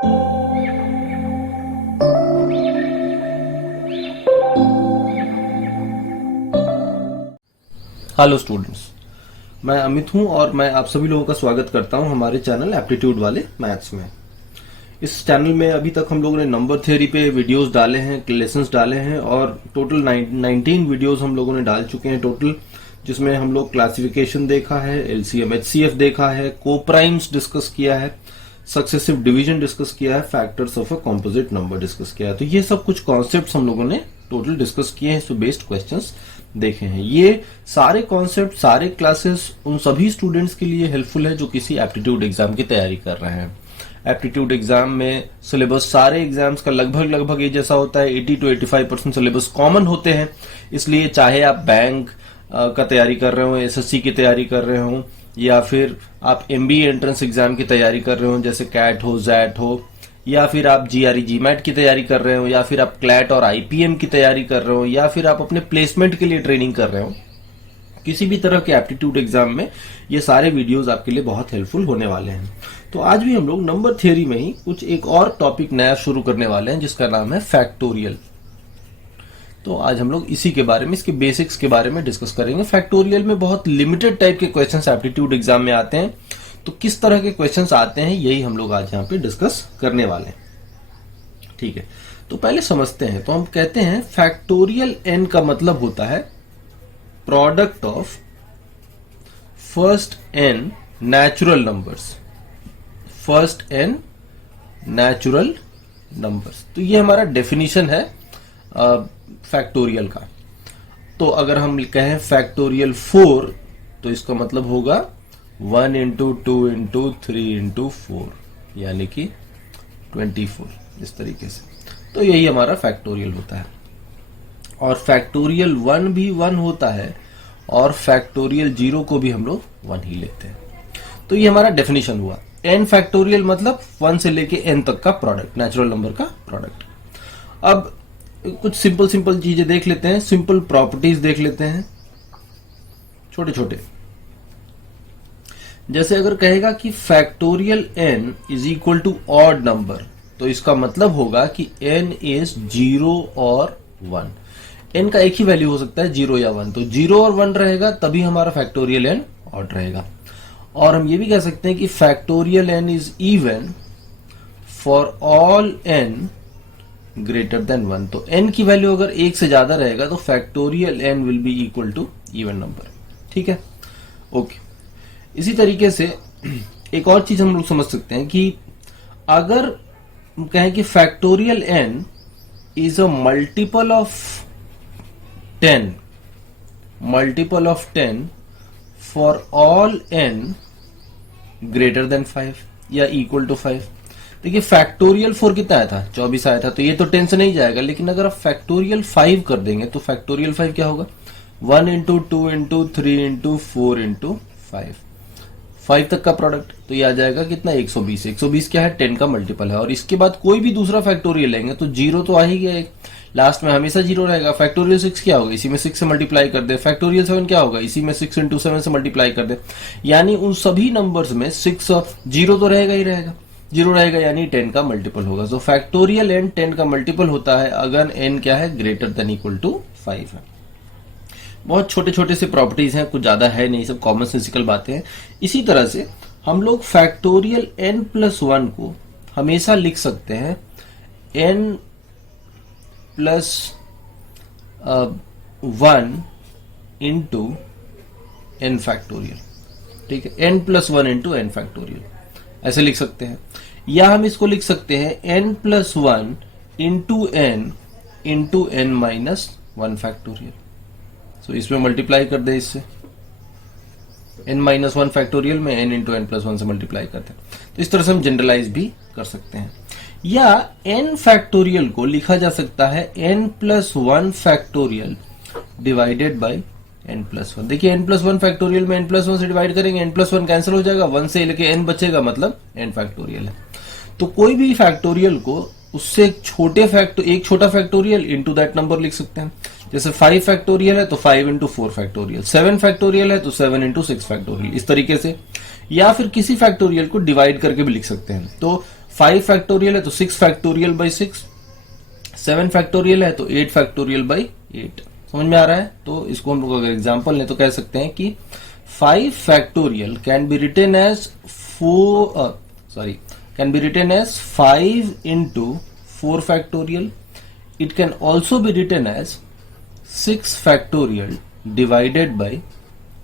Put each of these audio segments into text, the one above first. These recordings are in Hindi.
हेलो स्टूडेंट्स, मैं अमित हूं और मैं आप सभी लोगों का स्वागत करता हूं हमारे चैनल एप्टीट्यूड वाले मैथ्स में। इस चैनल में अभी तक हम लोगों ने नंबर थ्योरी पे वीडियोस डाले हैं, लेसन्स डाले हैं और टोटल 19 वीडियोस हम लोगों ने डाल चुके हैं टोटल, जिसमें हम लोग क्लासिफिकेशन देखा है, एलसीएम एचसीएफ देखा है, कोप्राइम्स डिस्कस किया है, सक्सेसिव डिवीजन डिस्कस किया है, factors of a composite number discuss किया है। तो ये सब कुछ कॉन्सेप्ट्स हम लोगों ने टोटल डिस्कस किए हैं, इस पे बेस्ड क्वेश्चंस देखे हैं। ये सारे कॉन्सेप्ट, सारे क्लासेस उन सभी स्टूडेंट्स के लिए हेल्पफुल है जो किसी एप्टीट्यूड एग्जाम की तैयारी कर रहे हैं। एप्टीट्यूड एग्जाम में सिलेबस सारे एग्जाम्स का लगभग एक जैसा होता है। 80 to 85% सिलेबस कॉमन होते हैं, इसलिए चाहे आप बैंक का तैयारी कर रहे हो, एसएससी की तैयारी कर रहे हो, या फिर आप एमबीए एंट्रेंस एग्जाम की तैयारी कर रहे हो जैसे कैट हो, जैट हो, या फिर आप जीआरई जीमैट की तैयारी कर रहे हो, या फिर आप क्लैट और आईपीएम की तैयारी कर रहे हो, या फिर आप अपने प्लेसमेंट के लिए ट्रेनिंग कर रहे हो, किसी भी तरह के एप्टीट्यूड एग्जाम में ये सारे वीडियोस आपके लिए बहुत हेल्पफुल होने वाले हैं। तो आज भी हम लोग नंबर थ्योरी में ही कुछ एक और टॉपिक नया शुरू करने वाले हैं जिसका नाम है फैक्टोरियल। तो आज हम लोग इसी के बारे में, इसके बेसिक्स के बारे में डिस्कस करेंगे। फैक्टोरियल में बहुत लिमिटेड टाइप के क्वेश्चंस एप्टीट्यूड एग्जाम में आते हैं, तो किस तरह के क्वेश्चंस आते हैं यही हम लोग आज यहाँ पे डिस्कस करने वाले हैं। ठीक है, तो पहले समझते हैं। तो हम कहते हैं फैक्टोरियल एन का मतलब होता है product of first N natural numbers, first N natural numbers. तो ये हमारा डेफिनेशन है फैक्टोरियल का। तो अगर हम कहें फैक्टोरियल 4 तो इसका मतलब होगा 1 इंटू 2 इंटू 3 इंटू 4 यानी कि 24, इस तरीके से। तो यही हमारा फैक्टोरियल होता है। और फैक्टोरियल 1 भी 1 होता है और फैक्टोरियल 0 को भी हम लोग 1 ही लेते हैं। तो ये हमारा डेफिनेशन हुआ। n फैक्टोरियल मतलब 1 से लेके n तक का प्रोडक्ट, नेचुरल नंबर का प्रोडक्ट। अब कुछ सिंपल चीजें देख लेते हैं, सिंपल प्रॉपर्टीज देख लेते हैं छोटे छोटे। जैसे अगर कहेगा कि factorial n is equal to odd number, तो इसका मतलब होगा कि n इज 0 और 1। n का एक ही वैल्यू हो सकता है, 0 या 1। तो 0 और 1 रहेगा तभी हमारा फैक्टोरियल n ऑड रहेगा। और हम ये भी कह सकते हैं कि factorial n is even for all n greater than 1। तो n की वैल्यू अगर 1 से ज्यादा रहेगा तो factorial n will be equal to even number. ठीक है, ओके। इसी तरीके से एक और चीज हम लोग समझ सकते हैं कि अगर कहें कि factorial n is a multiple of 10, multiple of 10 for all n greater than 5 या इक्वल टू 5। देखिए फैक्टोरियल 4 कितना आया था, 24 आया था, तो ये तो 10 से नहीं जाएगा। लेकिन अगर आप फैक्टोरियल 5 कर देंगे तो फैक्टोरियल 5 क्या होगा, 1 इंटू 2 इंटू 3 इंटू 4 इंटू 5 तक का प्रोडक्ट। तो ये आ जाएगा कितना, 120। 120 क्या है, 10 का मल्टीपल है। और इसके बाद कोई भी दूसरा फैक्टोरियल लेंगे तो 0 तो आ ही गया, लास्ट में हमेशा 0 रहेगा। फैक्टोरियल 6 क्या होगा, इसी में 6 से मल्टीप्लाई कर दे। फैक्टोरियल 7 क्या होगा, इसी में 6 इंटू 7 से मल्टीप्लाई कर दे। यानी उन सभी नंबर्स में 6 0 तो रहेगा ही रहेगा, 0 रहेगा यानी 10 का मल्टीपल होगा। तो फैक्टोरियल n 10 का मल्टीपल होता है अगर n क्या है, ग्रेटर देन इक्वल टू 5 है। बहुत छोटे छोटे से प्रॉपर्टीज हैं, कुछ ज्यादा है नहीं, सब कॉमन सेंसिकल बातें हैं। इसी तरह से हम लोग फैक्टोरियल n प्लस 1 को हमेशा लिख सकते हैं n plus 1 into n factorial. ठीक है, n plus 1 into n factorial ऐसे लिख सकते हैं। या हम इसको लिख सकते हैं n plus 1 into n minus 1 factorial. तो इसमें मल्टीप्लाई कर दे, इससे n माइनस 1 फैक्टोरियल में n इंटू n प्लस 1 से मल्टीप्लाई करते हैं। तो इस तरह से हम जनरलाइज भी कर सकते हैं। या n फैक्टोरियल को लिखा जा सकता है n plus 1 factorial divided by n plus 1। देखिए n प्लस 1 फैक्टोरियल में n प्लस 1 से डिवाइड करेंगे, n प्लस 1 कैंसिल हो जाएगा, 1 से लेके n बचेगा, मतलब n फैक्टोरियल है। तो कोई भी फैक्टोरियल को उससे एक छोटा फैक्टोरियल इंटू दैट नंबर लिख सकते हैं। जैसे 5 फैक्टोरियल है तो 5 इंटू 4 फैक्टोरियल, 7 फैक्टोरियल है तो 7 इंटू 6 फैक्टोरियल, इस तरीके से। या फिर किसी फैक्टोरियल को डिवाइड करके भी लिख सकते हैं। तो 5 फैक्टोरियल है तो 6 फैक्टोरियल बाई 6, 7 फैक्टोरियल है तो 8 फैक्टोरियल बाई 8। समझ में आ रहा है? तो इसको हम लोग अगर एग्जांपल लें तो कह सकते हैं कि 5 factorial can be written as 5 into 4 factorial. It can also be written as 6 factorial divided by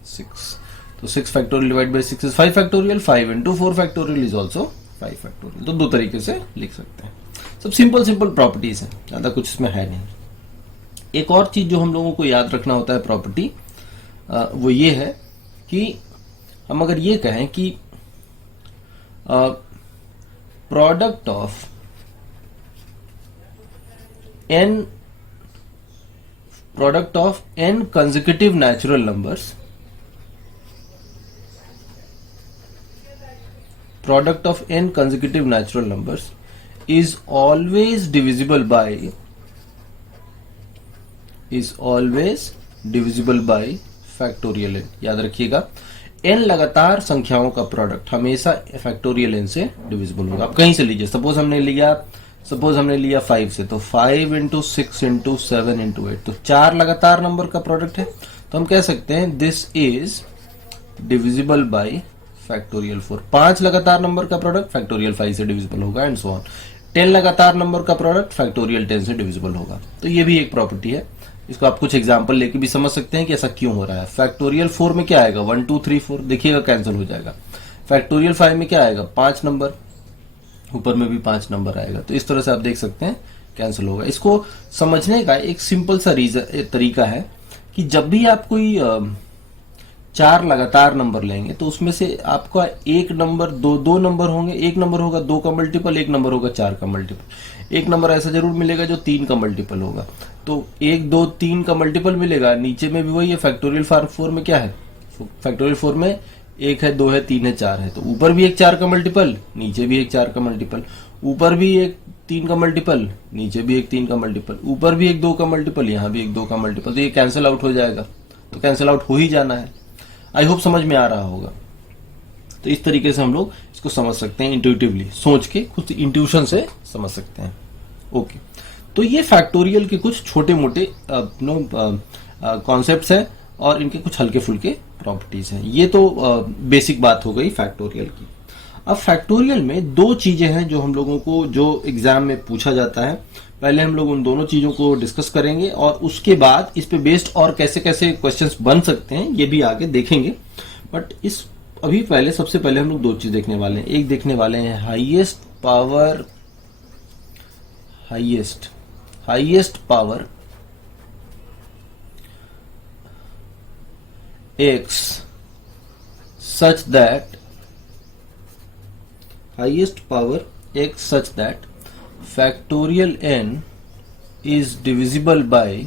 6. तो 6 factorial divided by 6 is 5 factorial. 5 into 4 factorial is also 5 factorial. तो दो तरीके से लिख सकते हैं। सब सिंपल प्रॉपर्टीज हैं, ज्यादा कुछ इसमें है नहीं। एक और चीज जो हम लोगों को याद रखना होता है प्रॉपर्टी, वो ये है कि हम अगर ये कहें कि product of n consecutive natural numbers, product of n consecutive natural numbers is always divisible by factorial n। याद रखिएगा, n लगातार संख्याओं का प्रोडक्ट हमेशा फैक्टोरियल n से डिविजिबल होगा। आप कहीं से लीजिए, सपोज हमने लिया 5 से, तो 5 into 6 into 7 into 8, तो 4 लगातार नंबर का प्रोडक्ट है, तो हम कह सकते हैं this is divisible bye factorial 4। 5 लगातार नंबर का प्रोडक्ट फैक्टोरियल 5 से डिविजिबल होगा एंड सो ऑन। 10 लगातार नंबर का प्रोडक्ट फैक्टोरियल 10 से डिविजिबल होगा। तो ये भी एक प्रॉपर्टी है, इसको आप कुछ एग्जांपल लेके भी समझ सकते हैं कि ऐसा क्यों हो रहा है। फैक्टोरियल 4 में क्या आएगा, 1 2 3 4, देखिएगा कैंसिल हो जाएगा। फैक्टोरियल 5 में क्या आएगा, 5 नंबर, ऊपर में भी 5 नंबर आएगा। तो इस तरह से आप देख सकते हैं कैंसिल होगा। इसको समझने का एक सिंपल सा तरीका है कि जब भी आप कोई 4 लगातार नंबर लेंगे तो उसमें से आपका एक नंबर दो नंबर होंगे, एक नंबर होगा 2 का मल्टीपल, एक नंबर होगा 4 का मल्टीपल, एक नंबर ऐसा जरूर मिलेगा जो 3 का मल्टीपल होगा। तो 1 2 3 का मल्टीपल मिलेगा, नीचे में भी वही है। फैक्टोरियल 4 में क्या है, फैक्टोरियल 4 में 1 है 2 है 3 है 4 है, तो ऊपर भी एक 4 का मल्टीपल, नीचे भी एक 4 का मल्टीपल, ऊपर भी एक 3 का मल्टीपल, नीचे भी एक 3 का मल्टीपल, ऊपर भी एक 2 का मल्टीपल, यहाँ भी एक 2 का मल्टीपल, तो ये कैंसिल आउट हो जाएगा। तो कैंसिल आउट हो ही जाना है। आई होप समझ में आ रहा होगा। तो इस तरीके से हम लोग इसको समझ सकते हैं, इंट्यूटिवली सोच के, खुद इंट्यूशन से समझ सकते हैं। ओके, तो ये फैक्टोरियल के कुछ छोटे मोटे कॉन्सेप्ट्स हैं और इनके कुछ हल्के फुल्के प्रॉपर्टीज हैं। ये तो बेसिक बात हो गई फैक्टोरियल की। अब फैक्टोरियल में 2 चीजें हैं जो हम लोगों को जो एग्जाम में पूछा जाता है। पहले हम लोग उन दोनों चीजों को डिस्कस करेंगे और उसके बाद इस पे बेस्ड और कैसे कैसे क्वेश्चंस बन सकते हैं ये भी आगे देखेंगे। बट अभी पहले सबसे पहले हम लोग 2 चीज देखने वाले हैं। एक देखने वाले हैं highest power x such that factorial n is divisible by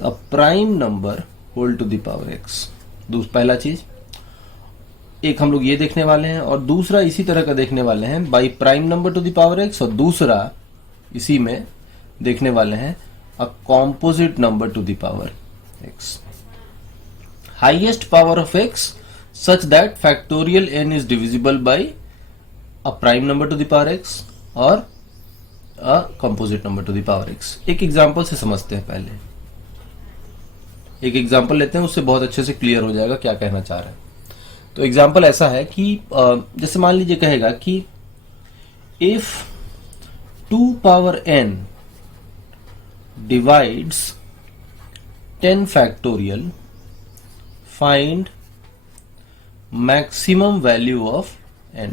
a prime number whole to the power x। पहला चीज एक हम लोग ये देखने वाले हैं और दूसरा इसी तरह का देखने वाले हैं by prime number two the power x, और दूसरा इसी में देखने वाले हैं अ composite number two the power x। Highest power of x such that factorial n is divisible by a prime number to the power x और a composite number to the power x। एक एग्जांपल से समझते हैं। पहले एक एग्जांपल लेते हैं, उससे बहुत अच्छे से क्लियर हो जाएगा क्या कहना चाह रहे हैं। तो एग्जांपल ऐसा है कि जैसे मान लीजिए कहेगा कि if 2 power n divides 10 factorial, find maximum value of n।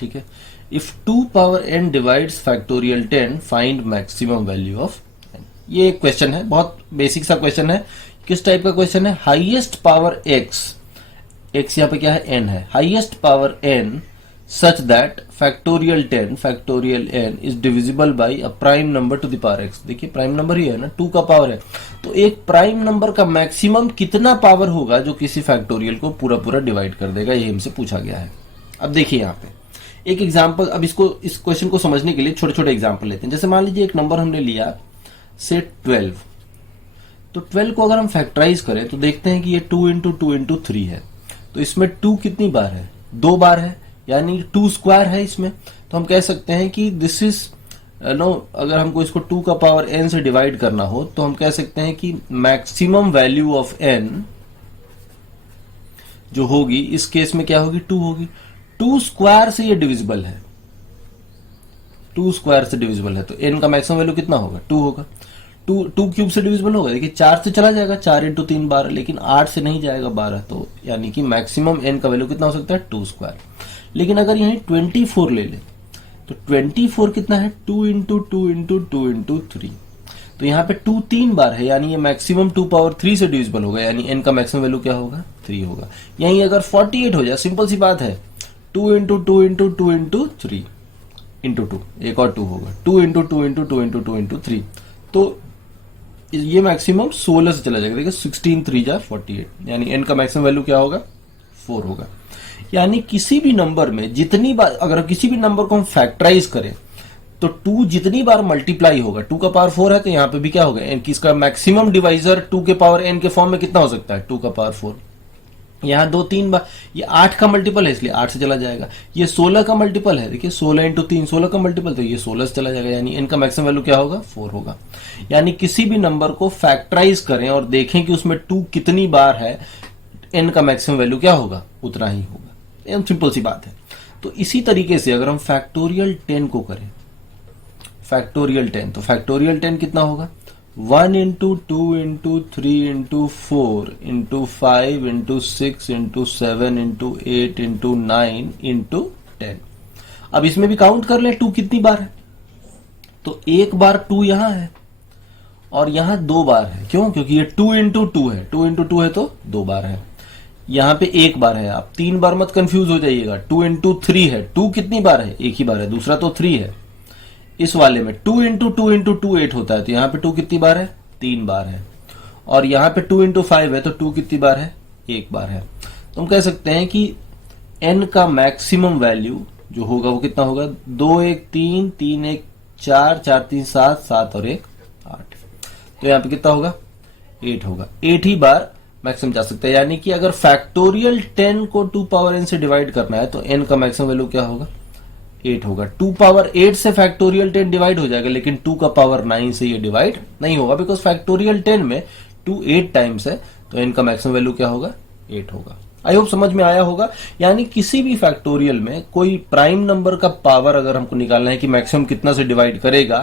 ठीक है, if 2 power n divides factorial 10 find maximum value of n। ये एक क्वेश्चन है, बहुत बेसिक सा क्वेश्चन है। किस टाइप का क्वेश्चन है, हाईएस्ट पावर x यहाँ पे क्या है, n है, highest power n such that factorial 10 factorial n is divisible by a prime number to the power x। देखिए प्राइम नंबर ही है ना, 2 का पावर है, तो एक प्राइम नंबर का मैक्सिमम कितना पावर होगा जो किसी फैक्टोरियल को पूरा डिवाइड कर देगा, ये हमसे पूछा गया है। अब देखिए यहाँ पे एक एग्जांपल, अब इस क्वेश्चन को समझने के लिए छोटे छोटे एग्जांपल लेते हैं। जैसे मान लीजिए एक नंबर हमने लिया से 12, तो 12 को अगर हम फैक्टराइज करें तो देखते हैं कि ये 2 इंटू 2 इंटू 3 है, तो इसमें 2 कितनी बार है, 2 बार है, यानी 2 स्क्वायर है इसमें। तो हम कह सकते हैं कि दिस इज नो, अगर हमको इसको 2 का पावर n से डिवाइड करना हो तो हम कह सकते हैं कि मैक्सिमम वैल्यू ऑफ n जो होगी इस केस में क्या होगी, 2 होगी। 2 स्क्वायर से ये डिविजिबल है, 2 स्क्वायर से डिविजिबल है, तो n का मैक्सिमम वैल्यू कितना होगा, 2 होगा। 2 क्यूब से डिविजिबल होगा, देखिए 4 से चला जाएगा, 4 इंटू 3 12, लेकिन 8 से नहीं जाएगा 12, तो यानी कि मैक्सिमम n का वैल्यू कितना हो सकता है, 2 स्क्वायर। लेकिन अगर यहीं 24 ले ले तो 24 कितना है, 2 इंटू 2 इंटू 2 इंटू 3, तो यहाँ पे 2 3 बार है, यानी ये मैक्सिमम 2 पावर 3 से डिविजिबल होगा, यानी n का मैक्सिमम वैल्यू क्या होगा, 3 होगा। यहीं अगर 48 हो जाए, सिंपल सी बात है, 2 इंटू 2 इंटू 2 इंटू 3 इंटू 2, एक और 2 होगा, 2 इंटू 2 इंटू 2 इंटू 2 इंटू 3, तो ये मैक्सिमम 16 से चला जाएगा, देखिए 16 3 जा 48, यानी n का मैक्सिमम वैल्यू क्या होगा, 4 होगा। यानी किसी भी नंबर में जितनी बार, अगर किसी भी नंबर को हम फैक्टराइज करें तो 2 जितनी बार मल्टीप्लाई होगा, 2 का पावर 4 है तो यहाँ पे भी क्या होगा, n की, इसका मैक्सिमम डिवाइजर 2 के पावर n के फॉर्म में कितना हो सकता है, 2 का पावर 4। यहाँ 2 3 बार, ये 8 का मल्टीपल है इसलिए 8 से चला जाएगा, ये 16 का मल्टीपल है, देखिए 16 इंटू 3 16 का मल्टीपल, तो ये 16 से चला जाएगा, यानी n का मैक्सिमम वैल्यू क्या होगा, 4 होगा। यानी किसी भी नंबर को फैक्टराइज करें और देखें कि उसमें 2 कितनी बार है, n का मैक्सिमम वैल्यू क्या होगा, उतना ही होगा। एकदम सिंपल सी बात है। तो इसी तरीके से अगर हम फैक्टोरियल 10 को करें, फैक्टोरियल 10, तो फैक्टोरियल 10 कितना होगा, 1 into 2 into 3 into 4 into 5 into 6 into 7 into 8 into 9 into 10। अब इसमें भी काउंट कर ले 2 कितनी बार है, तो एक बार 2 यहां है और यहां 2 बार है, क्यों, क्योंकि ये 2 इंटू 2 है, 2 इंटू 2 है तो 2 बार है। यहां पे 1 बार है, आप 3 बार मत कंफ्यूज हो जाइएगा, 2 इंटू 3 है, 2 कितनी बार है, एक ही बार है, दूसरा तो 3 है। इस वाले में 2 इंटू 2 इंटू 2 8 होता है, तो यहाँ पे 2 कितनी बार है, 3 बार है। और यहाँ पे 2 इंटू 5 है तो 2 कितनी बार है, 1 बार है। तो हम कह सकते हैं कि n का मैक्सिमम वैल्यू जो होगा वो कितना होगा, 2 1 3 3 1 4 4 3 7 7 और 1 8, तो यहाँ पे कितना होगा, 8 होगा। 8 ही बार मैक्सिमम जा सकता है, यानी कि अगर फैक्टोरियल 10 को 2 पावर n से डिवाइड करना है तो n का मैक्सिमम वैल्यू क्या होगा, 8 होगा। 2 पावर 8 से फैक्टोरियल 10 डिवाइड हो जाएगा, लेकिन 2 का पावर 9 से ये डिवाइड नहीं होगा, बिकॉज फैक्टोरियल 10 में 2 8 टाइम्स है, तो n का मैक्सिमम वैल्यू क्या होगा, 8 होगा। आई होप समझ में आया होगा। यानी किसी भी फैक्टोरियल में कोई प्राइम नंबर का पावर अगर हमको निकालना है कि मैक्सिमम कितना से डिवाइड करेगा,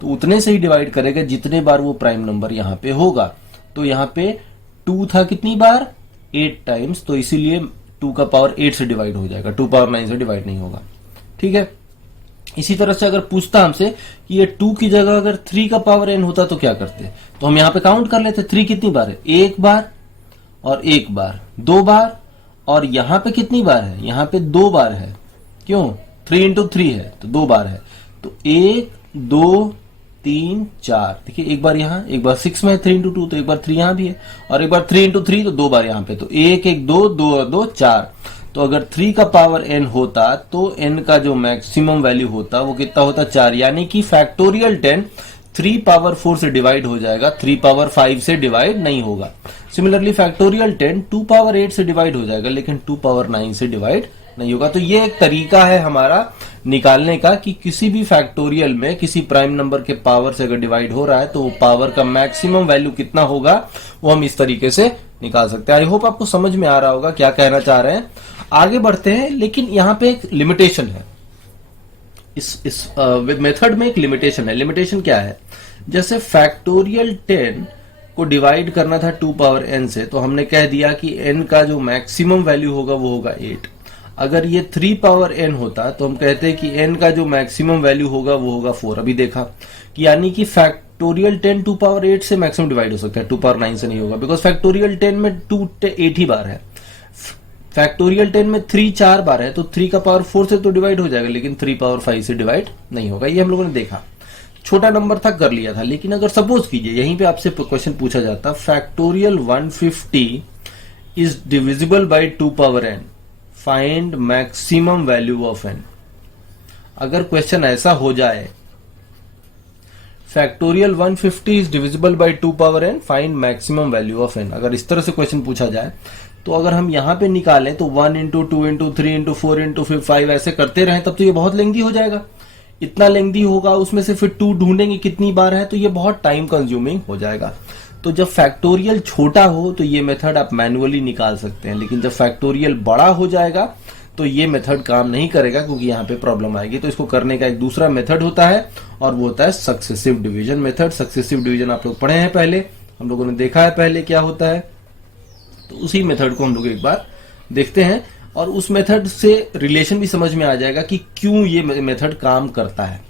तो उतने से ही डिवाइड करेगा जितने बार वो प्राइम नंबर यहाँ पे होगा। तो यहाँ पे 2 था कितनी बार, 8 टाइम्स, तो इसीलिए 2 का पावर 8 से डिवाइड हो जाएगा, 2 पावर 9 से डिवाइड नहीं होगा। ठीक है। इसी तरह से अगर पूछता हमसे कि ये 2 की जगह अगर 3 का पावर n होता तो क्या करते, तो हम यहाँ पे काउंट कर लेते, 3 कितनी बार है, 1 बार और 1 बार, 2 बार, और यहाँ पे कितनी बार है, यहाँ पे 2 बार है, क्यों, 3 इंटू 3 है तो 2 बार है, तो 1 2 3 4, देखिए एक बार यहाँ, एक बार 6 में है 3 इंटू 2, तो एक बार 3 यहाँ भी है, और एक बार 3 इंटू 3 तो 2 बार यहाँ पे, तो 1 1 2 2 2 4। तो अगर 3 का पावर n होता तो n का जो मैक्सिमम वैल्यू होता वो कितना होता, 4, यानी कि फैक्टोरियल 10 3 पावर 4 से डिवाइड हो जाएगा, 3 पावर 5 से डिवाइड नहीं होगा। सिमिलरली फैक्टोरियल 10 2 पावर 8 से डिवाइड हो जाएगा, लेकिन 2 पावर 9 से डिवाइड नहीं होगा। तो ये एक तरीका है हमारा निकालने का कि किसी भी फैक्टोरियल में किसी प्राइम नंबर के पावर से अगर डिवाइड हो रहा है तो वो पावर का मैक्सिमम वैल्यू कितना होगा वो हम इस तरीके से निकाल सकते हैं। आई होप आपको समझ में आ रहा होगा क्या कहना चाह रहे हैं। आगे बढ़ते हैं, लेकिन यहां पे एक लिमिटेशन है, इस मेथड में एक लिमिटेशन है। लिमिटेशन क्या है, जैसे फैक्टोरियल 10 को डिवाइड करना था 2 पावर n से, तो हमने कह दिया कि n का जो मैक्सिमम वैल्यू होगा वो होगा 8। अगर ये 3 पावर n होता तो हम कहते हैं कि n का जो मैक्सिमम वैल्यू होगा वो होगा 4। अभी देखा कि यानी कि फैक्टोरियल 10 2 पावर 8 से मैक्सिमम डिवाइड हो सकता है, 2 पावर 9 से नहीं होगा, बिकॉज फैक्टोरियल 10 में 2 8 ही बार है। फैक्टोरियल 10 में 3 4 बार है, तो 3 का पावर 4 से तो डिवाइड हो जाएगा, लेकिन 3 पावर 5 से डिवाइड नहीं होगा। ये हम लोगों ने देखा, छोटा नंबर था कर लिया था। लेकिन अगर सपोज कीजिए यहीं पे आपसे क्वेश्चन पूछा जाता, factorial 150 is divisible bye 2 power n, find maximum value of n। अगर क्वेश्चन ऐसा हो जाए factorial 150 is divisible bye 2 power n, find maximum value of n। अगर इस तरह से क्वेश्चन पूछा जाए तो अगर हम यहां पे निकालें तो 1 इंटू 2 इंटू 3 इंटू 4 इंटू 5 ऐसे करते रहें तब तो ये बहुत लेंदी हो जाएगा। इतना लेंदी होगा, उसमें से फिर 2 ढूंढेंगे कितनी बार है, तो ये बहुत टाइम कंज्यूमिंग हो जाएगा। तो जब फैक्टोरियल छोटा हो तो ये मेथड आप मैन्युअली निकाल सकते हैं, लेकिन जब फैक्टोरियल बड़ा हो जाएगा तो ये मेथड काम नहीं करेगा, क्योंकि यहाँ पे प्रॉब्लम आएगी। तो इसको करने का एक दूसरा मेथड होता है और वो होता है successive division method. Successive division आप लोग पढ़े हैं पहले, हम लोगों ने देखा है पहले क्या होता है, तो उसी मेथड को हम लोग एक बार देखते हैं और उस मेथड से रिलेशन भी समझ में आ जाएगा कि क्यों ये मेथड काम करता है।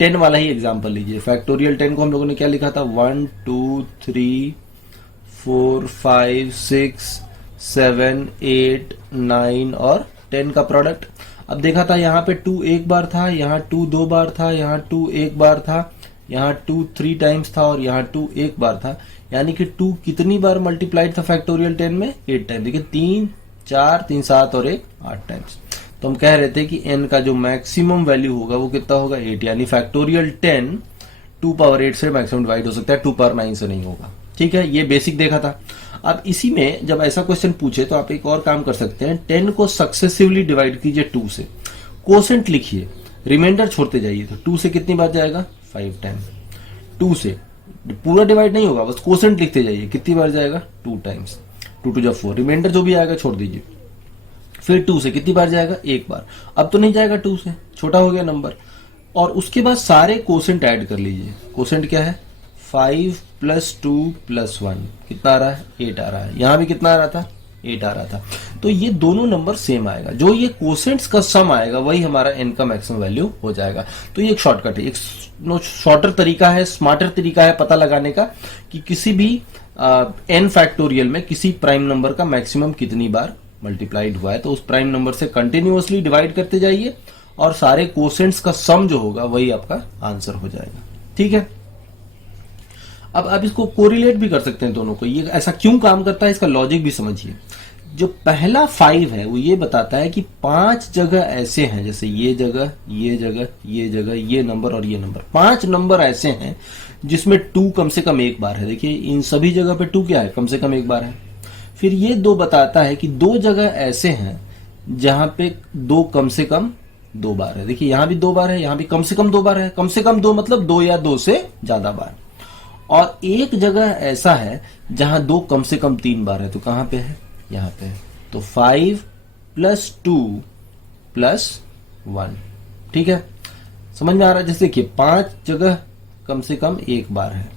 10 वाला ही एग्जांपल लीजिए। फैक्टोरियल 10 को हम लोगों ने क्या लिखा था, 1 2 3 4 5 6 7 8 9 और 10 का प्रोडक्ट। अब देखा था यहाँ पे 2 एक बार था, यहाँ 2 2 बार था, यहाँ 2 एक बार था, यहाँ 2 3 टाइम्स था और यहाँ 2 एक बार था। यानी कि 2 कितनी बार मल्टीप्लाइड था फैक्टोरियल 10 में, 8 टाइम। देखिए 3 4 3 7 और 1 8 टाइम्स। तो हम कह रहे थे कि n का जो मैक्सिमम वैल्यू होगा वो कितना होगा, 8। यानी फैक्टोरियल 10 2 पावर 8 से मैक्सिमम डिवाइड हो सकता है, 2 पावर 9 से नहीं होगा। ठीक है, ये बेसिक देखा था। अब इसी में जब ऐसा क्वेश्चन पूछे तो आप एक और काम कर सकते हैं, 10 को सक्सेसिवली डिवाइड कीजिए 2 से, कोसेंट लिखिए, रिमाइंडर छोड़ते जाइए। तो 2 से कितनी बार जाएगा, 5 टाइम। 2 से पूरा डिवाइड नहीं होगा, बस कोसेंट लिखते जाइए, कितनी बार जाएगा, 2 टाइम्स। 2 2 4, रिमाइंडर जो भी आएगा छोड़ दीजिए। फिर 2 से कितनी बार जाएगा, एक बार। अब तो नहीं जाएगा 2 से, छोटा हो गया नंबर। और उसके बाद सारे कोसेंट ऐड कर लीजिए। कोसेंट क्या है, 5 + 2 + 1 कितना आ रहा है, 8 आ रहा है। यहां भी कितना आ रहा था, 8 आ रहा था। तो ये दोनों नंबर सेम आएगा, जो ये कोसेंट्स का सम आएगा वही हमारा n का मैक्सिमम वैल्यू हो जाएगा। तो ये एक शॉर्टकट है, एक शॉर्टर तरीका है, स्मार्टर तरीका है पता लगाने का कि किसी भी n फैक्टोरियल में किसी प्राइम नंबर का मैक्सिमम कितनी बार मल्टीप्लाइड हुआ है। तो उस प्राइम नंबर से कंटिन्यूअसली डिवाइड करते जाइए और सारे कोसेंट्स का सम जो होगा वही आपका आंसर हो जाएगा। ठीक है, अब आप इसको कोरिलेट भी कर सकते हैं दोनों को। ये ऐसा क्यों काम करता है, इसका लॉजिक भी समझिए। जो पहला 5 है वो ये बताता है कि 5 जगह ऐसे हैं, जैसे ये जगह, ये जगह, ये जगह, ये नंबर और ये नंबर, 5 नंबर ऐसे हैं जिसमें 2 कम से कम एक बार है। देखिए इन सभी जगह पे 2 क्या है, कम से कम एक बार है। फिर ये 2 बताता है कि 2 जगह ऐसे हैं जहां पे 2 कम से कम 2 बार है। देखिए यहां भी 2 बार है, यहां भी कम से कम 2 बार है। कम से कम 2 मतलब 2 या 2 से ज्यादा बार। और एक जगह ऐसा है जहां 2 कम से कम 3 बार है। तो कहां पे है, यहां पे है। तो 5 + 2 + 1। ठीक है, समझ में आ रहा है। जैसे कि 5 जगह कम से कम एक बार है,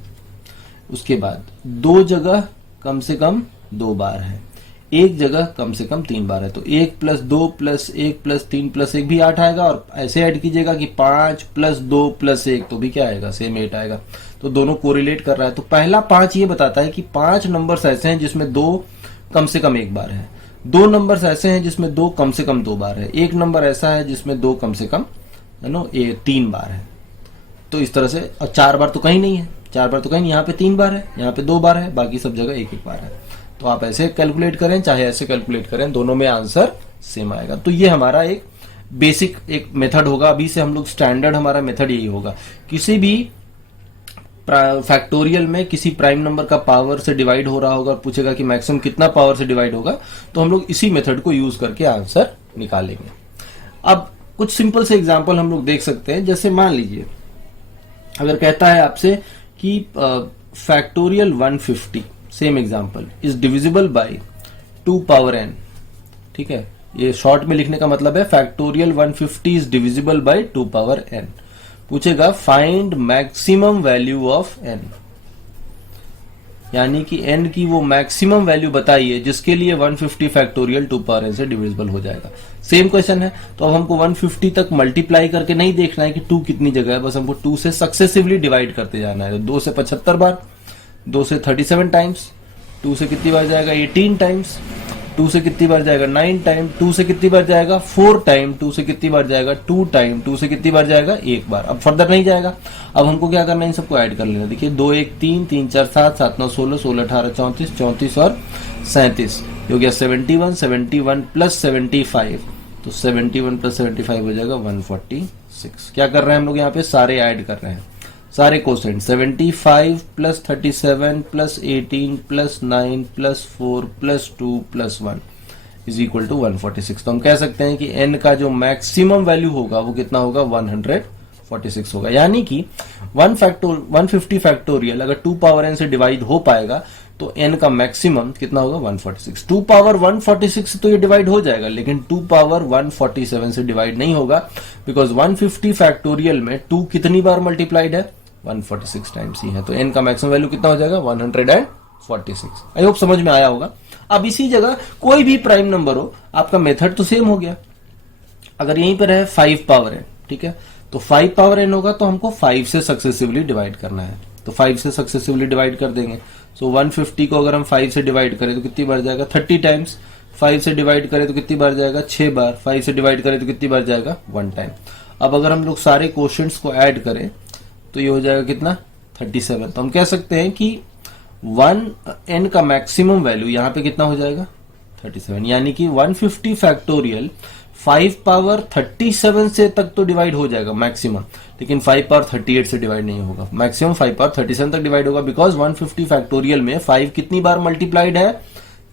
उसके बाद 2 जगह कम से कम 2 बार है, एक जगह कम से कम 3 बार है। तो 1 + 2 + 1 + 3 + 1 भी 8 आएगा। और ऐसे ऐड कीजिएगा कि 5 + 2 + 1 तो भी क्या आएगा, सेम 8 आएगा। तो दोनों कोरिलेट कर रहा है। तो पहला 5 ये बताता है कि 5 नंबर्स ऐसे हैं जिसमें 2 कम से कम एक बार है, 2 नंबर्स ऐसे हैं जिसमें 2 कम से कम 2 बार है, एक नंबर ऐसा है जिसमें 2 कम से कम 3 बार है। तो इस तरह से, और 4 बार तो कहीं नहीं है, 4 बार तो कहीं नहीं, यहाँ पे 3 बार है, यहाँ पे 2 बार है, बाकी सब जगह एक बार है। तो आप ऐसे कैलकुलेट करें चाहे ऐसे कैलकुलेट करें, दोनों में आंसर सेम आएगा। तो ये हमारा एक बेसिक एक मेथड होगा। अभी से हम लोग स्टैंडर्ड हमारा मेथड यही होगा। किसी भी फैक्टोरियल में किसी प्राइम नंबर का पावर से डिवाइड हो रहा होगा और पूछेगा कि मैक्सिमम कितना पावर से डिवाइड होगा, तो हम लोग इसी मेथड को यूज करके आंसर निकालेंगे। अब कुछ सिंपल से एग्जांपल हम लोग देख सकते हैं। जैसे मान लीजिए अगर कहता है आपसे कि factorial 150, same example, is divisible bye 2 power n। ठीक है, ये शॉर्ट में लिखने का मतलब है factorial 150 is divisible bye 2 power n। पूछेगा find maximum value of n, यानी कि n की वो मैक्सिमम वैल्यू बताइए जिसके लिए 150 फैक्टोरियल 2 पावर n से डिविजिबल हो जाएगा। सेम क्वेश्चन है। तो अब हमको 150 तक मल्टीप्लाई करके नहीं देखना है कि 2 कितनी जगह है, बस हमको 2 से सक्सेसिवली डिवाइड करते जाना है। 2 से 75 बार, 2 से 37 टाइम्स, 2 से कितनी बार जाएगा, 18 टाइम्स, 2 से कितनी बार जाएगा, 9 टाइम, 2 से कितनी बार जाएगा, 4 टाइम, 2 से कितनी बार जाएगा, 2 टाइम, 2 से कितनी बार जाएगा, 1 बार। अब फर्दर नहीं जाएगा। अब हमको क्या करना है, इन सबको ऐड कर लेना। देखिए 2 1 3 3 4 7 7 9 16 16 18 34 34 और 37 हो गया 71 71 + 75। तो 71 + 75 हो जाएगा 146। क्या कर रहे हैं हम लोग यहाँ पे, सारे ऐड कर रहे हैं। सारे quotient 75 plus 37 plus 18 plus 9 plus 4 plus 2 plus 1 is equal to 146। तो हम कह सकते हैं कि n का जो मैक्सिमम वैल्यू होगा वो कितना होगा 146 होगा। यानी कि 150 फैक्टोरियल अगर 2 पावर n से डिवाइड हो पाएगा तो n का मैक्सिमम कितना होगा 146। 2 पावर 146 से तो ये डिवाइड हो जाएगा, लेकिन 2 पावर 147 से डिवाइड नहीं होगा, बिकॉज 150 फैक्टोरियल में 2 कितनी बार मल्टीप्लाइड है 146 टाइम्स ही है। तो n का मैक्सिमम वैल्यू कितना हो जाएगा 146। आई होप समझ में आया होगा। अब इसी जगह कोई भी प्राइम नंबर हो, आपका मेथड तो सेम हो गया। अगर यहीं पर है 5 पावर n, ठीक है, तो 5 पावर n होगा तो हमको 5 से सक्सेसिवली डिवाइड करना है, तो 5 से सक्सेसिवली डिवाइड कर देंगे। सो 150 को अगर हम 5 से डिवाइड करें तो कितनी बार जाएगा 30 टाइम्स, 5 से डिवाइड करें तो कितनी बार जाएगा 6 बार, 5 से डिवाइड करें तो कितनी बार जाएगा 1 टाइम। अब अगर हम लोग सारे क्वोशंट्स को ऐड करें तो ये हो जाएगा कितना 37। तो हम कह सकते हैं कि 1n का मैक्सिमम वैल्यू यहां पे कितना हो जाएगा 37, यानी कि 150 फैक्टोरियल 5 पावर 37 से तक तो डिवाइड हो जाएगा मैक्सिमम, लेकिन 5 पावर 38 से डिवाइड नहीं होगा। मैक्सिमम 5 पावर 37 तक डिवाइड होगा, बिकॉज 150 फैक्टोरियल में 5 कितनी बार मल्टीप्लाइड है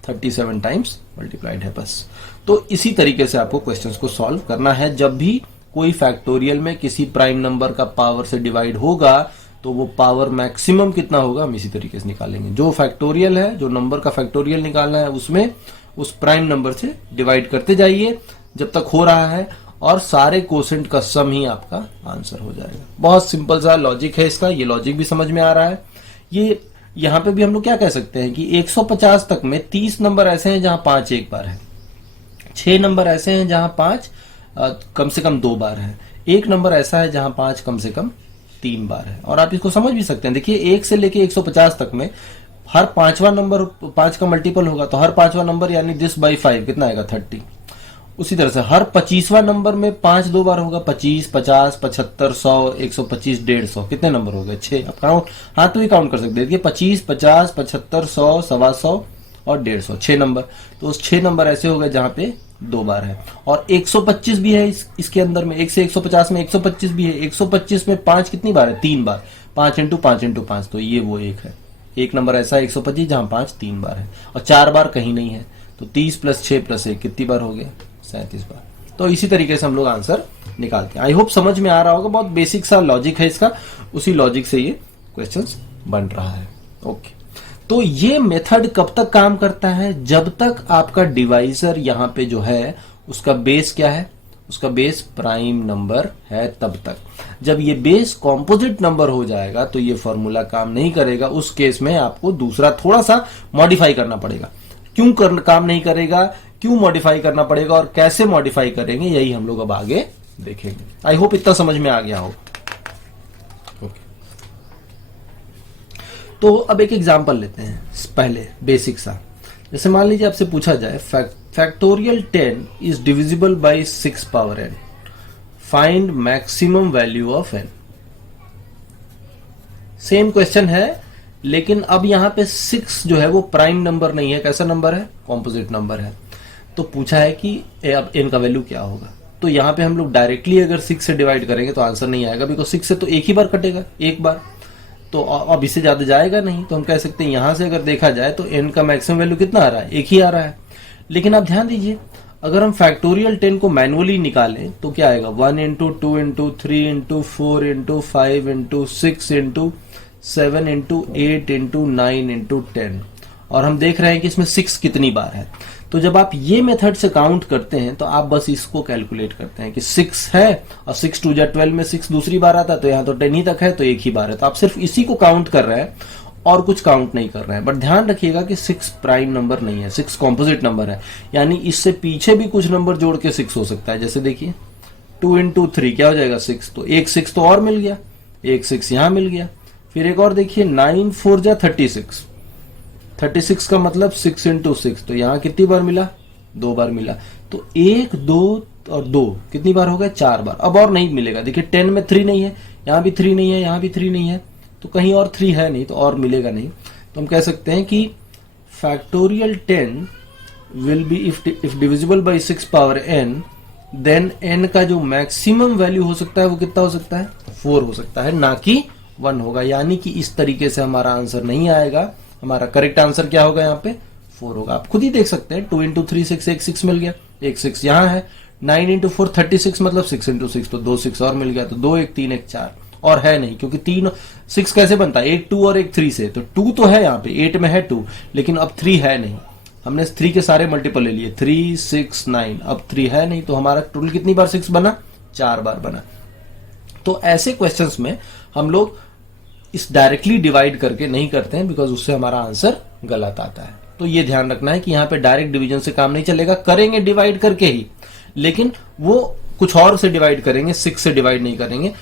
37 टाइम्स मल्टीप्लाइड है बस। तो इसी तरीके से आपको क्वेश्चंस को सॉल्व करना है। जब भी कोई फैक्टोरियल में किसी प्राइम नंबर का पावर से डिवाइड होगा तो वो पावर मैक्सिमम कितना होगा हम इसी तरीके से निकालेंगे। जो फैक्टोरियल है, जो नंबर का फैक्टोरियल निकालना है, उसमें उस प्राइम नंबर से डिवाइड करते जाइए जब तक हो रहा है, और सारे कोसेंट का सम ही आपका आंसर हो जाएगा। बहुत सिंपल सा लॉजिक है इसका, ये लॉजिक भी समझ में आ रहा है। ये यहां पे भी हम लोग क्या कह सकते हैं कि 150 तक में 30 नंबर ऐसे हैं जहां 5 एक बार है, 6 नंबर ऐसे हैं जहां 5 कम से कम 2 बार है, एक नंबर ऐसा है जहां 5 कम से कम 3 बार है। और आप इसको समझ भी सकते हैं, देखिए 1 से लेके 150 तक में हर 5वां नंबर 5 का मल्टीपल होगा, तो हर 5वां नंबर यानी दिस बाई 5 कितना आएगा 30। उसी तरह से हर 25वां नंबर में 5 2 बार होगा, 25 50 75 100 125 150 कितने नंबर हो गए 6। आप काउंट हाथ तो ही काउंट कर सकते हैं, देखिए 25 50 75 100 125 और 150 6 नंबर। तो उस 6 नंबर ऐसे हो गए जहां पे 2 बार है, और 125 भी है इसके अंदर में, 1 से 150 में 125 भी है। 125 में 5 कितनी बार है 3 बार, 5 इंटू 5 इंटू 5, तो ये वो एक है, एक नंबर ऐसा है 125 जहां 5 3 बार है, और 4 बार कहीं नहीं है। तो 30 प्लस 6 प्लस 1 कितनी बार हो गया 37 बार। तो इसी तरीके से हम लोग आंसर निकालते हैं। आई होप समझ में आ रहा होगा, बहुत बेसिक सा लॉजिक है इसका, उसी लॉजिक से ये क्वेश्चंस बन रहा है। ओके, तो ये मेथड कब तक काम करता है, जब तक आपका डिवाइजर यहां पे जो है उसका बेस क्या है, उसका बेस प्राइम नंबर है तब तक। जब ये बेस कॉम्पोजिट नंबर हो जाएगा तो ये फॉर्मूला काम नहीं करेगा, उस केस में आपको दूसरा थोड़ा सा मॉडिफाई करना पड़ेगा। क्यों काम नहीं करेगा, क्यों मॉडिफाई करना पड़ेगा और कैसे मॉडिफाई करेंगे, यही हम लोग अब आगे देखेंगे। आई होप इतना समझ में आ गया हो। तो अब एक एग्जांपल लेते हैं पहले बेसिक सा। जैसे मान लीजिए आपसे पूछा जाए factorial 10 is divisible by 6 power n, find maximum value of n। Same question है, लेकिन अब यहां पे 6 जो है वो प्राइम नंबर नहीं है, कैसा नंबर है कॉम्पोजिट नंबर है। तो पूछा है कि अब n का वैल्यू क्या होगा। तो यहां पे हम लोग डायरेक्टली अगर 6 से डिवाइड करेंगे तो आंसर नहीं आएगा, बिकॉज 6 से तो एक ही बार कटेगा, एक बार, तो अब इससे ज्यादा जाएगा नहीं। तो हम कह सकते हैं यहां से अगर देखा जाए तो n का मैक्सिमम वैल्यू कितना आ रहा है, एक ही आ रहा है। लेकिन आप ध्यान दीजिए, अगर हम फैक्टोरियल 10 को मैनुअली निकालें तो क्या आएगा 1 into 2 into 3 into 4 into 5 into 6 into 7 into 8 into 9 into 10, और हम देख रहे हैं कि इसमें 6 कितनी बार है। तो जब आप ये मेथड से काउंट करते हैं तो आप बस इसको कैलकुलेट करते हैं कि 6 है और 6 2 जा 12 में 6 दूसरी बार आता है, तो यहाँ तो 10 ही तक है, तो एक ही बार है। तो आप सिर्फ इसी को काउंट कर रहे हैं और कुछ काउंट नहीं कर रहे हैं। बट ध्यान रखिएगा कि 6 प्राइम नंबर नहीं है, 6 कॉम्पोजिट नंबर है, यानी इससे पीछे भी कुछ नंबर जोड़ के 6 हो सकता है। जैसे देखिए 2 इंटू 3 क्या हो जाएगा 6, तो एक 6 तो और मिल गया, एक 6 यहां मिल गया। फिर एक और देखिए 9 4 जा 36, 36 का मतलब 6 इंटू 6, तो यहां कितनी बार मिला 2 बार मिला। तो 1 2 और 2 कितनी बार हो गया 4 बार। अब और नहीं मिलेगा, देखिए 10 में 3 नहीं है, यहां भी 3 नहीं है, यहां भी 3 नहीं है, तो कहीं और 3 है नहीं, तो और मिलेगा नहीं। तो हम कह सकते हैं कि factorial 10 will be if divisible by 6 power n, then n का जो मैक्सिमम वैल्यू हो सकता है वो कितना हो सकता है 4 हो सकता है, ना कि 1 होगा, यानी कि इस तरीके से हमारा आंसर नहीं आएगा। हमारा करेक्ट आंसर क्या होगा यहाँ पे 4 होगा। आप खुद ही देख सकते हैं 2 इंटू 3 6, एक 6 मिल गया, एक 6 यहाँ है। 9 इंटू 4 36 मतलब 6 इंटू 6 तो 2 6 और मिल गया, तो 2 1 3 1 4 और है नहीं, क्योंकि 3 6 कैसे बनता है, एक 2 और एक 3 से, तो 2 तो है यहाँ पे, 8 में है 2, लेकिन अब 3 है नहीं। हमने 3 के सारे मल्टीपल ले लिए, 3 6 9, अब 3 है नहीं, तो हमारा टोटल कितनी बार 6 बना, 4 बार बना। तो ऐसे क्वेश्चंस में हम लोग इस डायरेक्टली डिवाइड करके नहीं करते हैं, बिकॉज उससे हमारा आंसर गलत आता है। तो ये ध्यान रखना है कि यहाँ पे डायरेक्ट डिवीजन से काम नहीं चलेगा, करेंगे डिवाइड करके ही, लेकिन वो कुछ और से डिवाइड करेंगे, 6 से डिवाइड नहीं करेंगे।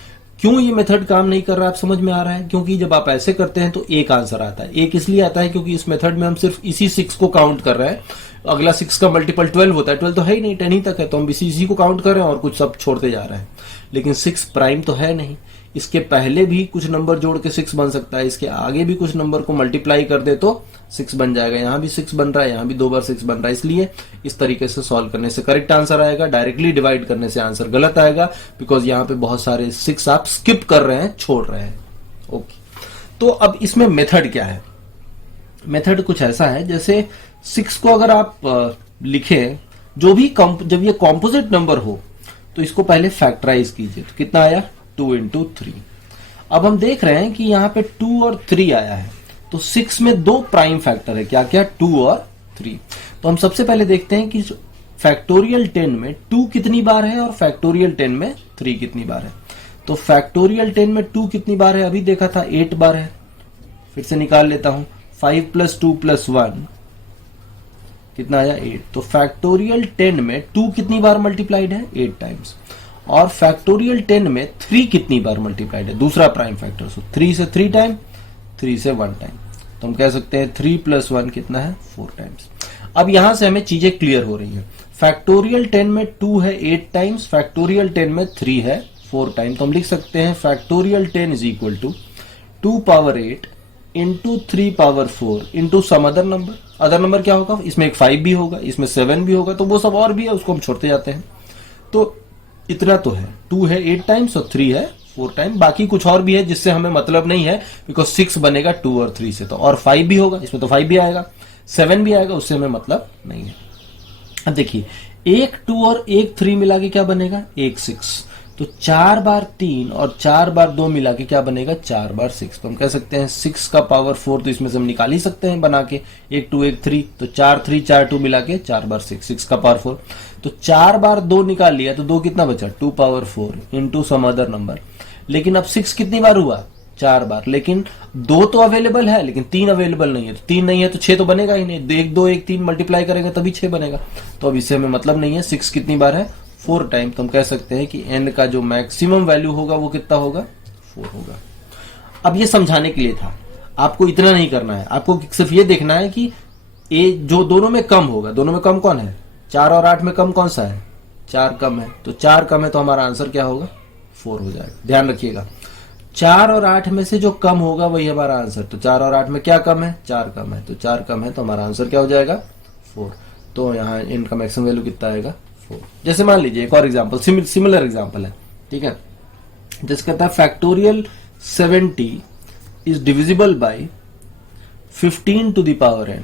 क्यों ये मेथड काम नहीं कर रहा है, आप समझ में आ रहा है? क्योंकि जब आप ऐसे करते हैं तो एक आंसर आता है। एक इसलिए आता है क्योंकि इस मेथड में हम सिर्फ इसी 6 को काउंट कर रहे हैं, अगला 6 का मल्टीपल 12 होता है, 12 तो है ही नहीं, 10 ही तक है, तो हम इसी को काउंट कर रहे हैं और कुछ सब छोड़ते जा रहे हैं। लेकिन 6 प्राइम तो है नहीं, इसके पहले भी कुछ नंबर जोड़ के 6 बन सकता है, इसके आगे भी कुछ नंबर को मल्टीप्लाई कर दे तो 6 बन जाएगा। यहां भी 6 बन रहा है, यहां भी 2 बार 6 बन रहा है, इसलिए इस तरीके से सॉल्व करने से करेक्ट आंसर आएगा। डायरेक्टली डिवाइड करने से आंसर गलत आएगा, बिकॉज यहाँ पे बहुत सारे 6 आप स्किप कर रहे हैं, छोड़ रहे हैं। ओके, तो अब इसमें मेथड क्या है? मेथड कुछ ऐसा है, जैसे 6 को अगर आप लिखे, जो भी जब ये कॉम्पोजिट नंबर हो तो इसको पहले फैक्टराइज कीजिए, तो कितना आया 2 इंटू 3। अब हम देख रहे हैं कि यहाँ पे 2 और 3 आया है, तो 6 में 2 प्राइम फैक्टर है, क्या क्या 2 और 3। तो हम सबसे पहले देखते हैं कि फैक्टोरियल 10 में 2 कितनी बार है और फैक्टोरियल 10 में 3 कितनी बार है। तो फैक्टोरियल 10 में 2 कितनी बार है, अभी देखा था 8 बार है, फिर से निकाल लेता हूं, 5 + 2 + 1 कितना आया 8। तो फैक्टोरियल 10 में 2 कितनी बार मल्टीप्लाइड है, 8 टाइम्स। और फैक्टोरियल 10 में 3 कितनी बार मल्टीप्लाइड है, दूसरा प्राइम फैक्टर, सो 3 से 3 टाइम, 3 से 1 टाइम, तो हम कह सकते हैं 3 + 1 कितना है 4 टाइम्स। अब यहां से हमें चीजें क्लियर हो रही हैं। फैक्टोरियल 10 में 2 है 8 टाइम्स, फैक्टोरियल 10 में 3 है 4 टाइम, तो हम लिख सकते हैं factorial 10 = 2 power 8 into 3 power 4 into some other number. Other number क्या होगा, इसमें एक 5 भी होगा, इसमें 7 भी होगा, तो वो सब और भी है, उसको हम छोड़ते जाते हैं। तो इतना तो है, 2 है 8 टाइम्स और 3 है 4 टाइम, बाकी कुछ और भी है जिससे हमें मतलब नहीं है, बिकॉज 6 बनेगा 2 और 3 से, तो और 5 भी होगा, इसमें तो 5 भी आएगा, 7 भी आएगा, उससे हमें मतलब नहीं है। अब देखिए, एक 2 और एक 3 मिला के क्या बनेगा, एक 6, तो 4 बार 3 और 4 बार 2 मिला के क्या बनेगा, 4 बार 6। तो हम कह सकते हैं 6 का पावर 4, तो इसमें से हम निकाल ही सकते हैं बना के, एक 2 एक 3, तो 4 3 4 2 मिला के 4 बार 6, 6 का पावर 4। तो 4 बार 2 निकाल लिया, तो 2 कितना बचा, 2 power 4 into some other number. लेकिन अब 6 कितनी बार हुआ, 4 बार, लेकिन 2 तो अवेलेबल है, लेकिन 3 अवेलेबल नहीं है, तो 3 नहीं है तो 6 तो बनेगा ही नहीं, 1 2 1 3 मल्टीप्लाई करेंगे तभी 6 बनेगा, तो अब इससे हमें मतलब नहीं है। 6 कितनी बार है, 4 टाइम, तो हम कह सकते हैं कि n का जो मैक्सिमम वैल्यू होगा वो कितना होगा, 4 होगा। अब ये समझाने के लिए था, आपको इतना नहीं करना है, आपको सिर्फ ये देखना है कि ए जो दोनों में कम होगा, दोनों में कम कौन है, 4 और 8 में कम कौन सा है, 4 कम है, तो 4 कम है, तो हमारा आंसर क्या होगा, 4 हो जाएगा। ध्यान रखिएगा, 4 और 8 में से जो कम होगा वही हमारा आंसर। तो 4 और 8 में क्या कम है, 4 कम है, तो 4 कम है, तो हमारा आंसर क्या हो जाएगा, 4। तो यहाँ इनका मैक्सिमम वैल्यू कितना आएगा, 4। जैसे मान लीजिए एक और एग्जांपल, सिमिलर एग्जांपल है, ठीक है, जैसे कहता है factorial 70 is divisible by 15 to the power n,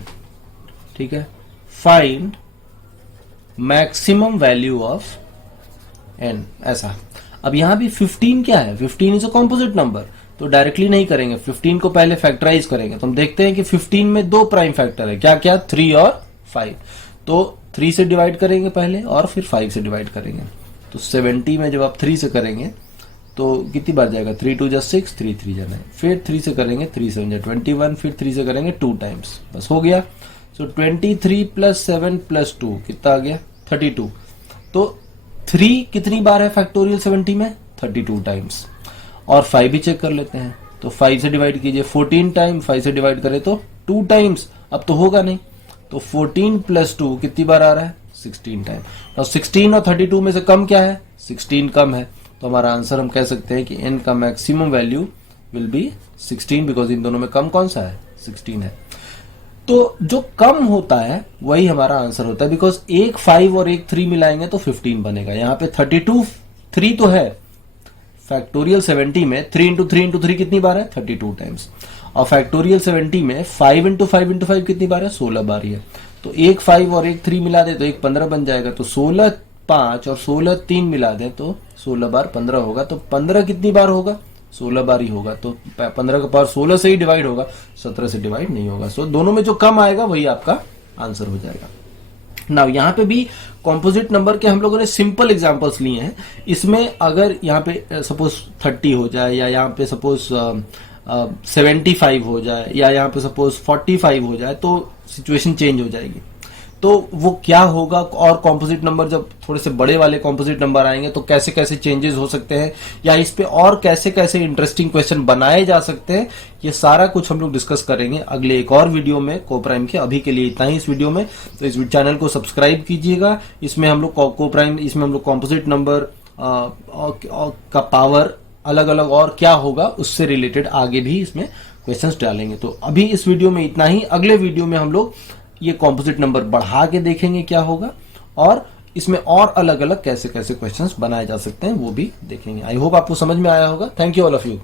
ठीक है, find maximum value of n, ऐसा। अब यहां भी 15 क्या है, 15 इज अ कॉम्पोजिट नंबर, तो डायरेक्टली नहीं करेंगे, 15 को पहले फैक्टराइज करेंगे। तो हम देखते हैं कि 15 में 2 प्राइम फैक्टर है, क्या क्या, 3 और 5, तो 3 से डिवाइड करेंगे पहले और फिर 5 से डिवाइड करेंगे। तो 70 में जब आप 3 से करेंगे तो कितनी बार जाएगा, 3 2 6, 3 3 9, फिर 3 से करेंगे 3 7 21, फिर 3 से करेंगे 2 टाइम्स, बस हो गया। सो 23 + 7 + 2 कितना आ गया, 32। तो 3 कितनी बार है फैक्टोरियल 70 में, 32 टाइम्स। और 5 भी चेक कर लेते हैं, तो 5 से डिवाइड कीजिए 14 टाइम, 5 से डिवाइड करें तो 2 टाइम्स, अब तो होगा नहीं, तो 14 + 2 कितनी बार आ रहा है, 16 टाइम। और 16 और 32 में से कम क्या है, 16 कम है, तो हमारा आंसर हम कह सकते हैं कि n का maximum value will be 16, because in दोनों में कम कौन सा है, 16 है। तो जो कम होता है वही हमारा आंसर होता है, बिकॉज एक 5 और एक 3 मिलाएंगे तो 15 बनेगा। यहाँ पे 32 3 तो है, फैक्टोरियल 70 में 3 इंटू 3 इंटू 3 कितनी बार है? 32 टाइम्स। और फैक्टोरियल 70 में 5 इंटू 5 इंटू 5 कितनी बार है? 16 बार ही है। तो एक 5 और एक 3 मिला दे तो एक 15 बन जाएगा। तो 16 5 और 16 3 मिला दे तो 16 बार 15 होगा। तो 15 कितनी बार होगा? 16 बार ही होगा। तो 15 का पावर 16 से ही डिवाइड होगा, 17 से डिवाइड नहीं होगा। सो दोनों में जो कम आएगा वही आपका आंसर हो जाएगा। नाउ यहाँ पे भी कॉम्पोजिट नंबर के हम लोगों ने सिंपल एग्जांपल्स लिए हैं। इसमें अगर यहाँ पे सपोज 30 हो जाए, या यहाँ पे सपोज 75 हो जाए, या यहाँ पे सपोज 45 हो जाए, तो सिचुएशन चेंज हो जाएगी। तो वो क्या होगा, और कॉम्पोजिट नंबर जब थोड़े से बड़े वाले कॉम्पोजिट नंबर आएंगे तो कैसे कैसे चेंजेस हो सकते हैं, या इस पे और कैसे कैसे इंटरेस्टिंग क्वेश्चन बनाए जा सकते हैं, ये सारा कुछ हम लोग डिस्कस करेंगे अगले एक और वीडियो में कोप्राइम के। अभी के लिए इतना ही इस वीडियो में। तो इस चैनल को सब्सक्राइब कीजिएगा। इसमें हम लोग कोप्राइम, इसमें हम लोग कॉम्पोजिट नंबर का पावर अलग अलग और क्या होगा उससे रिलेटेड आगे भी इसमें क्वेश्चंस डालेंगे। तो अभी इस वीडियो में इतना ही। अगले वीडियो में हम लोग ये कॉम्पोजिट नंबर बढ़ा के देखेंगे क्या होगा, और इसमें और अलग अलग कैसे कैसे क्वेश्चंस बनाए जा सकते हैं वो भी देखेंगे। आई होप आपको समझ में आया होगा। Thank you all of you.